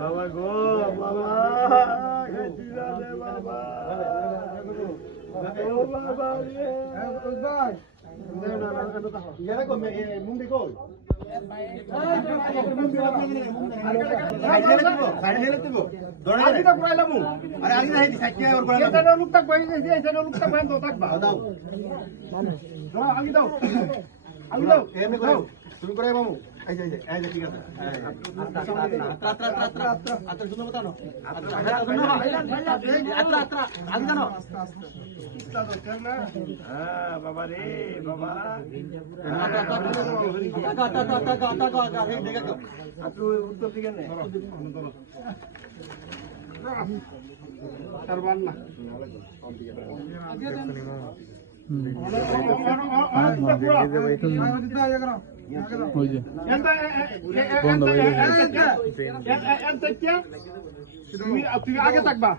বাবা গো বাবা বাবা ও বাবা রে মুন্ডি কই তুমি করে মামু এই যে ঠিক আছে বাবা রে বাবা উত্তর দিকে নেই তুমি আগে থাকবা।